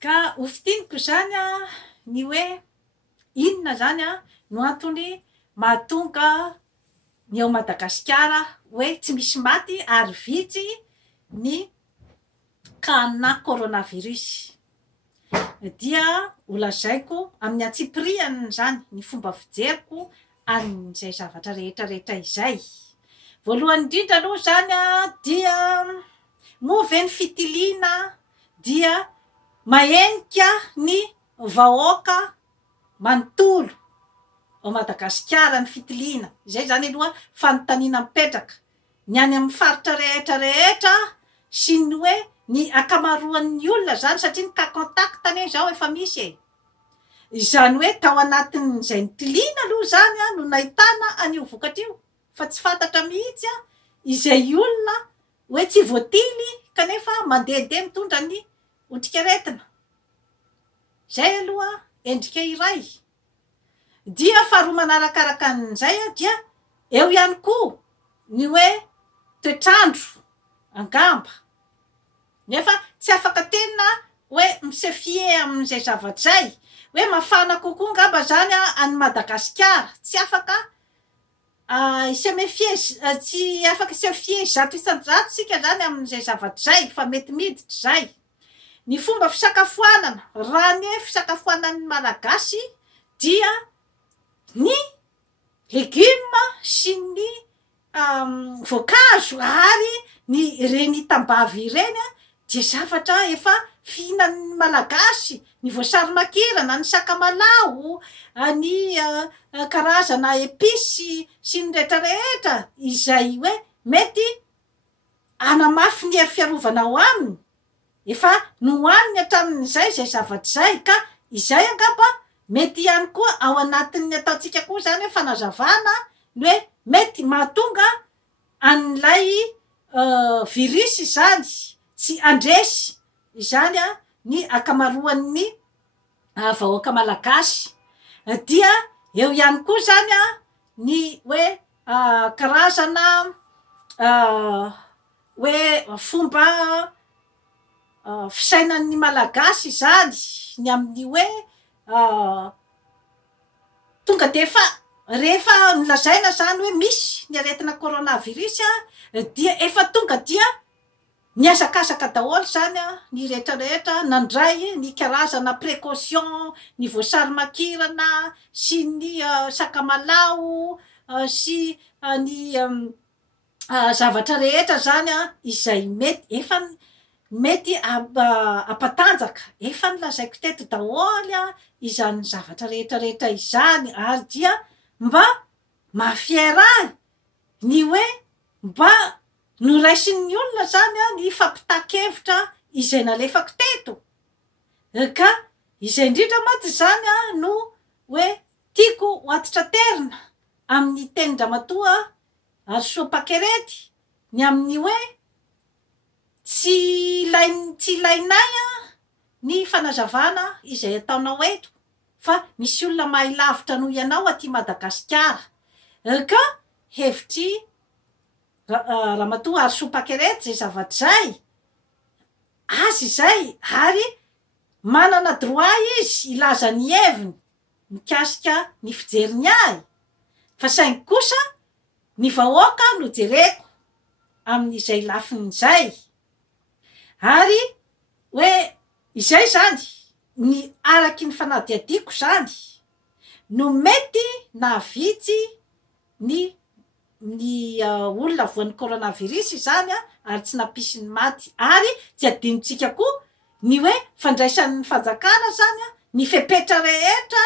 Ka hofitiniko zany ny hoe inona zany no antony mahatonga ny ao Madagasikara hoe tsy misy maty ary vitsy ny kana coronavirus. Dia holazaiko amin'ny atsipiriany zany ny fomba fijeriko an'izay zavatra rehetra izay. Voalohany indrindra aloha zany dia move ny fitiliana dia mahenika ny vahoaka manontolo ao Madagasikara ny fitiliana. Izay zany aloha fanontaniana mipetraka ny any amin'ny faritra rehetra sy ny hoe ny akamaroan'ny olona zany satria ny cas contact anie zao efa misy e. Izany hoe tao anatin'izay nitiliana aloha zany no nahitana an'io vokatra io. Fa tsy fantatra mihitsy izay olona hoe tsy voatily kanefa mandehandeha mitondra ny otrikaretina. Zay aloha endrika iray. Dia faharoa manarakaraka an'izay dia eo ihany koa ny hoe toetrandro angamba. Nefa tsy afaka tena hoe misefie amin'izay zavatra zay. Hoe mafana kokoa ngamba zany any Madagasikara. Tsy afaka tsy afaka isefie zato isan-jato sika zany amin'izay zavatra zay. Fa mety miditra zay. Ny fomba fisakafoanana, raha ny fisakafoanan'ny Malagasy dia ny legioma sy ny voankazo ary ny reny tambavy ireny dia zavatra efa fihinan'ny Malagasy. Ny voasary makirana, ny sakamalao, ny karazana episy sy ny rehetrarehetra izay hoe mety anamafy ny hery fiarovana ao aminy. Efa nohaniny hatramin'izay zay zavatra zay. Ka izay angamba mety ihany koa ao anatin'ny ataontsika koa zany hoe fanazavana ny hoe mety mahatonga an'ilay virus zany tsy andresy izany ny akamaroan'ny vahoaka malagasy. Dia eo ihany koa zany ny hoe karazana hoe fomba fisainan'ny malagasy zany ny amin'ny hoe tonga de efa rehefa nilazaina zany hoe misy ny aretina coronavirus dia efa tonga dia niazakazaka daholo zany ny rehetrarehetra nandray ny karazana précaution, ny voasary makirana sy ny sakamalao sy ny zavatra rehetra zany izay mety efa mety ampatanjaka. Efa nilazaiko teto daholo izany zavatra rehetrarehetra izany ary dia mba mahafierahy ny hoe mba noraisin'ny olona zany ny fampitan-kevitra izay nalefako teto. Ka izay indrindra maty zany no hoe tiako ho atitraterina amin'ny tenin-dramatoa Arsoapakerety ny amin'ny hoe tsy ilainay ny fanazavana izay ataonao eto fa misy olona mahay lavitra noho ianao aty Madagasikara. Ka hevitry ramatoa Arsoapakerety zay zavatra zay azy zay ary manana droit izy ilaza ny heviny mikasika ny fijeriny ahy. Fa saingy kosa ny vahoaka no jereko amin'izay lafin'izay. Ary hoe izay zany ny araky ny fanadihadiako zany no mety nahavitsy ny olona voan'ny coronavirus zany ary tsy nampisy ny maty. Ary tsy adinotsika koa ny hoe fandraisan'ny fanjakana zany ny fepetra rehetra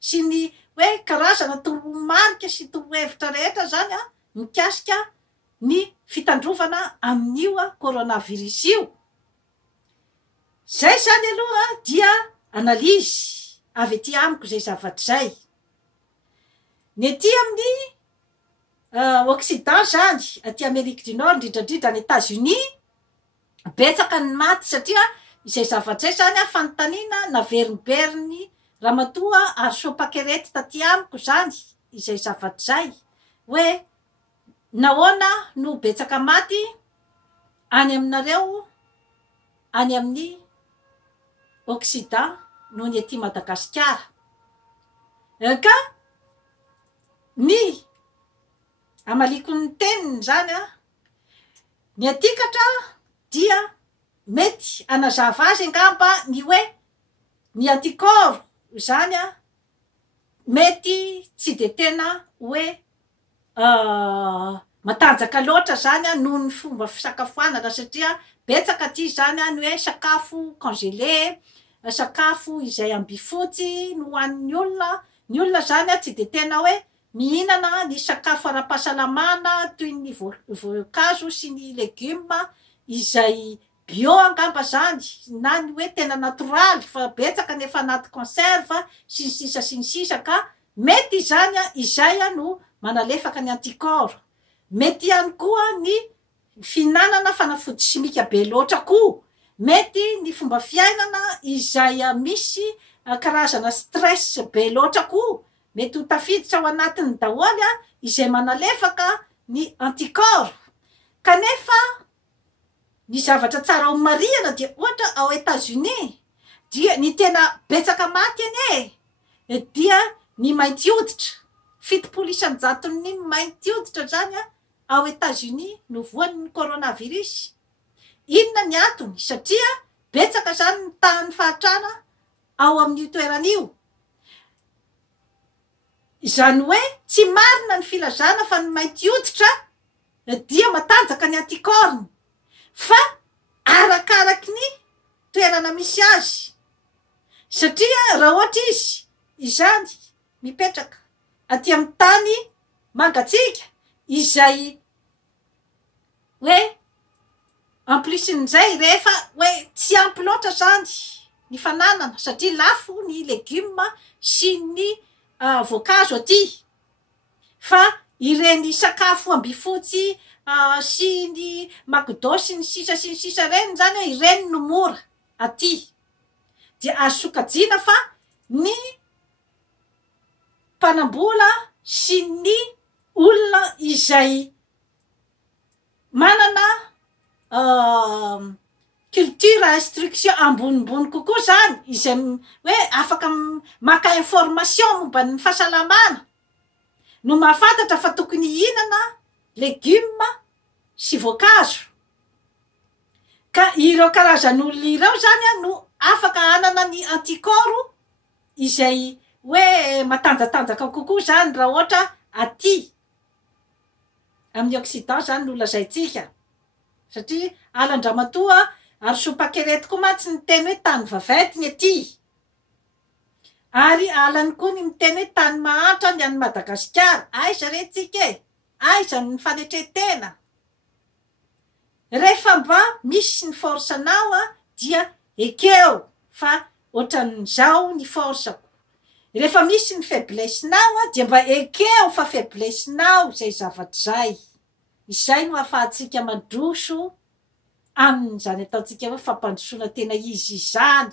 sy ny hoe karazana toromarika sy torohevitra rehetra zany mikasika ny fitandrovana amin'io coronavirus io. Zay zany aloha dia analizy avy ety amiko zay zavatra zay. Ny ety amin'ny Occident zany, aty Amerique du Nord, indrindra ny États-Unis, betsaka ny maty satria izay zavatra zay zany fanontaniana naverimberin'ny ramatoa Arsoapakerety taty amiko zany izay zavatra zay. Hoe nahoana no betsaka maty any aminareo any amin'ny Occident noho ny aty Madagasikara. Ka ny amaliko ny teniny zany a, ny atikatra dia mety anazava azy angamba ny hoe ny antikôro zany a mety tsy de tena hoe matanjaka loatra zany a noho ny fomba fisakafoanana satria betsaka ty zany a ny hoe sakafo congelé, sakafo izay ambifotsy no hoanin'ny olona. Ny olona zany a tsy de tena hoe mihinana ny sakafo ara-pahasalamana toy ny voankazo sy ny legioma izay bio angamba zany na ny hoe tena natoraly fa betsaka nefa anaty conserve sy ny sisa sy ny sisa ka mety zany a izay a no manalefaka ny antikôro. Mety ihany koa ny finanana fanafody simika be loatra koa, mety ny fomba fiainana izay misy karazana stress be loatra koa mety ho tafiditra ao anatiny daholy a izay manalefaka ny antikôro. Kanefa ny zavatra tsara ho marihana dia ohatra ao États-Unis dia ny tena betsaka maty anie dia ny mainty hoditra, 700,000 mainty hoditra zany a ao États-Unis no voan'ny coronavirus. Inona ny antony? Satria betsaka zany ny tany fahatrana ao amin'io toeran'io. Izany hoe tsy marina ny filazana fa ny mainty hoditra dia matanjaka ny antikôrony fa arakaraky ny toerana misy azy. Satria raha ohatra izy izany mipetraka aty amin'ny tany mangatsika izay hoe en plus n'izay rehefa hoe tsy ampy loatra zany ny fananana satria lafo ny legioma sy ny voankazo aty, fa ireny sakafo ambifotsy sy ny McDo sy ny sisa reny zany ireny no mora aty. Dia azo sokajiana fa ny mpanambola sy ny olona izay manana culture instruction ambonimbony kokoa zany izay hoe afaka maka information momba ny fahasalamana no mahafantatra fa tokony hihinana legioma sy voankazo. Ka ireo karazan'olona ireo zany a no afaka anana ny antikôro izay hoe matanjatanjaka kokoa zany raha ohatra aty amin'ny Occident zany no lazaitsika. Satria Alandramatoa ary Sopakerety koa mantsy ny teny hoe tany vaventy ny aty. Ary alany koa ny miteny hoe tany mahantra ny an'ny Madagasikara. Aiza re tsika e? Aiza ny fanetretena? Rehefa mba misy ny force-nao dia ekeo fa ohatran'izao ny force-ko. Rehefa misy ny faiblesse-nao dia mba ekeo fa faiblesse-nao zay zavatra zay. Izay no ahafahantsika mandroso amin'izany ataontsika hoe fampandrosoana tena izy izany.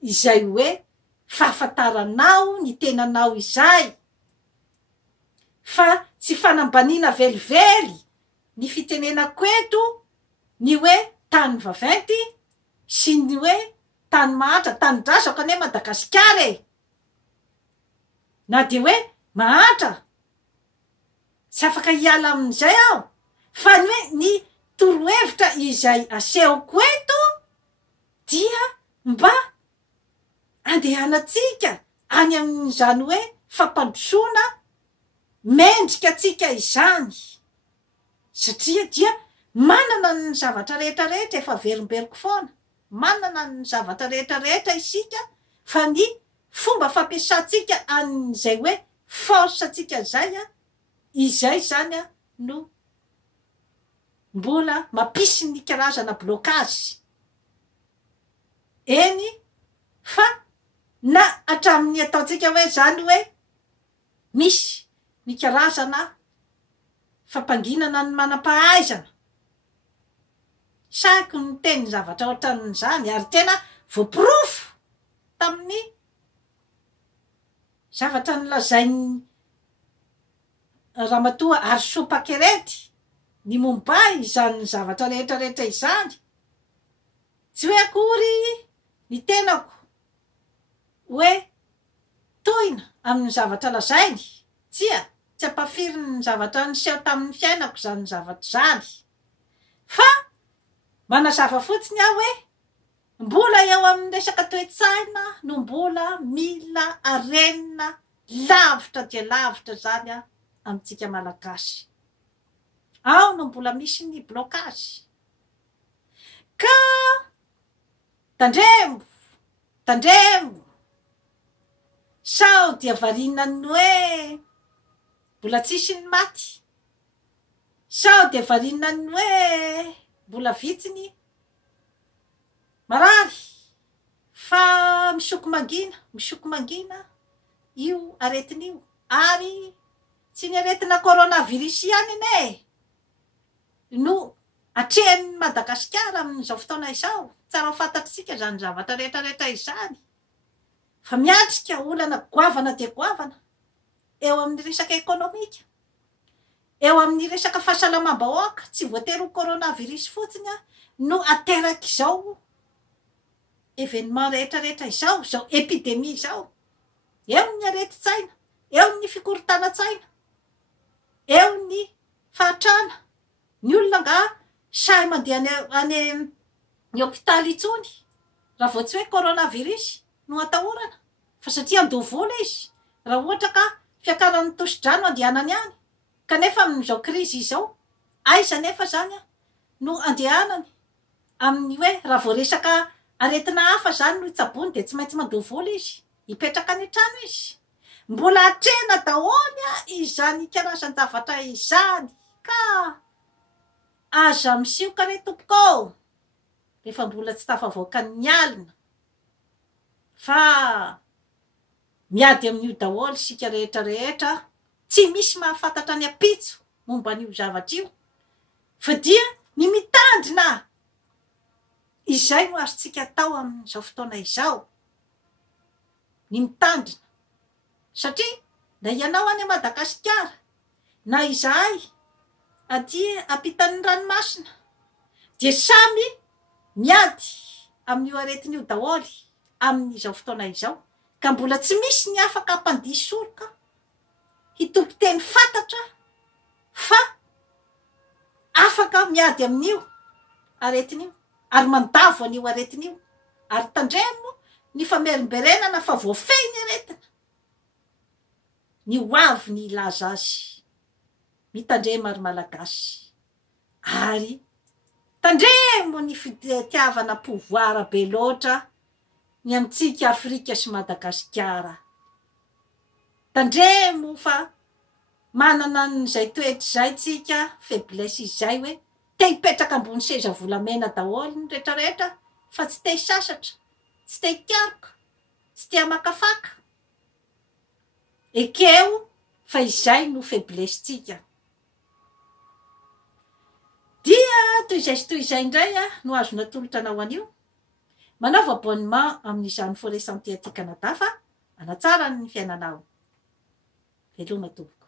Izay hoe fahafantaranao ny tenanao izay. Fa tsy fanambaniana velively ny fitenenako eto ny hoe tany vaventy sy ny hoe tany mahantra, tany drazako ane Madagasikara e. Na dia hoe mahantra tsy afaka hiala amin'izay aho, fa ny hoe ny torohevitra izay asehoko eto dia mba andehanatsika any amin'izany hoe fampandrosoana mendrika atsika izany. Satria dia manana ny zavatra rehetrarehetra efa verimberiko foana, manana ny zavatra rehetrarehetra isika fa ny fomba fampiasantsika an'izay hoe force atsika zay izay zany no mbola mampisy ny karazana blocage. Eny fa na hatramin'ny ataontsika hoe zany hoe misy ny karazana fampanginana ny manam-pahaizana. Saiko ny teny zavatra ohatran'izany ary tena voapirofo tamin'ny zavatra nolazain'ny Ramatoa ary Sopakerety ny momba izany zavatra rehetrarehetra izany. Tsy hoe akory ny tenako hoe toina amin'ny zavatra lazainy tsia tsy ampafiry ny zavatra niseho tamin'ny fiainako zany zavatra zany fa manazava fotsiny aho hoe mbola eo amin'ny resaka toe-tsaina no mbola mila arenina lavitra dia lavitra zany a amintsika malagasy ao no mbola misy ny blocage ka tandremo sao dia varinany hoe mbola tsisy ny maty sao dia varinany hoe mbola vitsiny marary fa misoko mangina io aretin'io ary tsy ny aretina coronavirus ihany ne no atrehan'ny Madagasikara amin'izao fotoana izao tsara ho fantatsika zany zavatra rehetrarehetra izany fa miatrika olana goavana dia goavana eo amin'ny resaka ekonomika eo amin'ny resaka fahasalamam-bahoaka tsy voatery coronavirus fotsiny no ateraka izao événement rehetrarehetra izao epidemie izao eo ny areti-tsaina eo ny fikorontanan-tsaina eo ny fahatrana ny olona nga say mandeha any hôpitaly itsony raha vao tsy hoe coronavirus no atahorana fa satria andovola izy raha ohatra ka fiakaran'ny tosi-drano andehanany any kanefa amin'izao krizy izao aiza nefa zany no andehanany amin'ny hoe raha vao resaka aretina hafa zany no itsabony dia tsy maintsy mandovola izy hipetraka any trano izy mbola atrena daholy izany karazan-javatra izany ka aza misioka re tompoko rehefa mbola tsy tafavoaka ny alina fa miady amin'io daholy sika rehetrarehetra tsy misy mahafantatra ny apitso momba n'io zavatra io fa dia ny mitandrina izay no azontsika atao amin'izao fotoana izao ny mitandrina satria na ianao any Madagasikara na izahay aty ampitan'ny ranomasina dia samy miady amin'io aretin'io daholy amin'izao fotoana izao ka mbola tsy misy ny afaka hampandihy soroka hitompiteny fantatra fa afaka miady amin'io aretin'io ary mandavo an'io aretin'io ary tandremo ny famerimberenana fa voafehy ny aretina ny hoavy ny ilaza azy mitandremo ary malagasy ary tandremo ny fitiavana pouvoir be loatra ny amintsika Afrika sy Madagasikara tandremo fa manana n'izay toetra izay tsika faiblesse izay hoe te hipetraka ambony seza volamena daholy ny rehetrarehetra fa tsy te hisasatra tsy te hikaroka tsy te hamakafaka ekeo fa izay no faiblesse tsika dia toy izay indray no azona tolotra anao an'io manaova abonnement amin'izany forêt santé aty Canada fa anatsara ny fiainanao veloma tompoko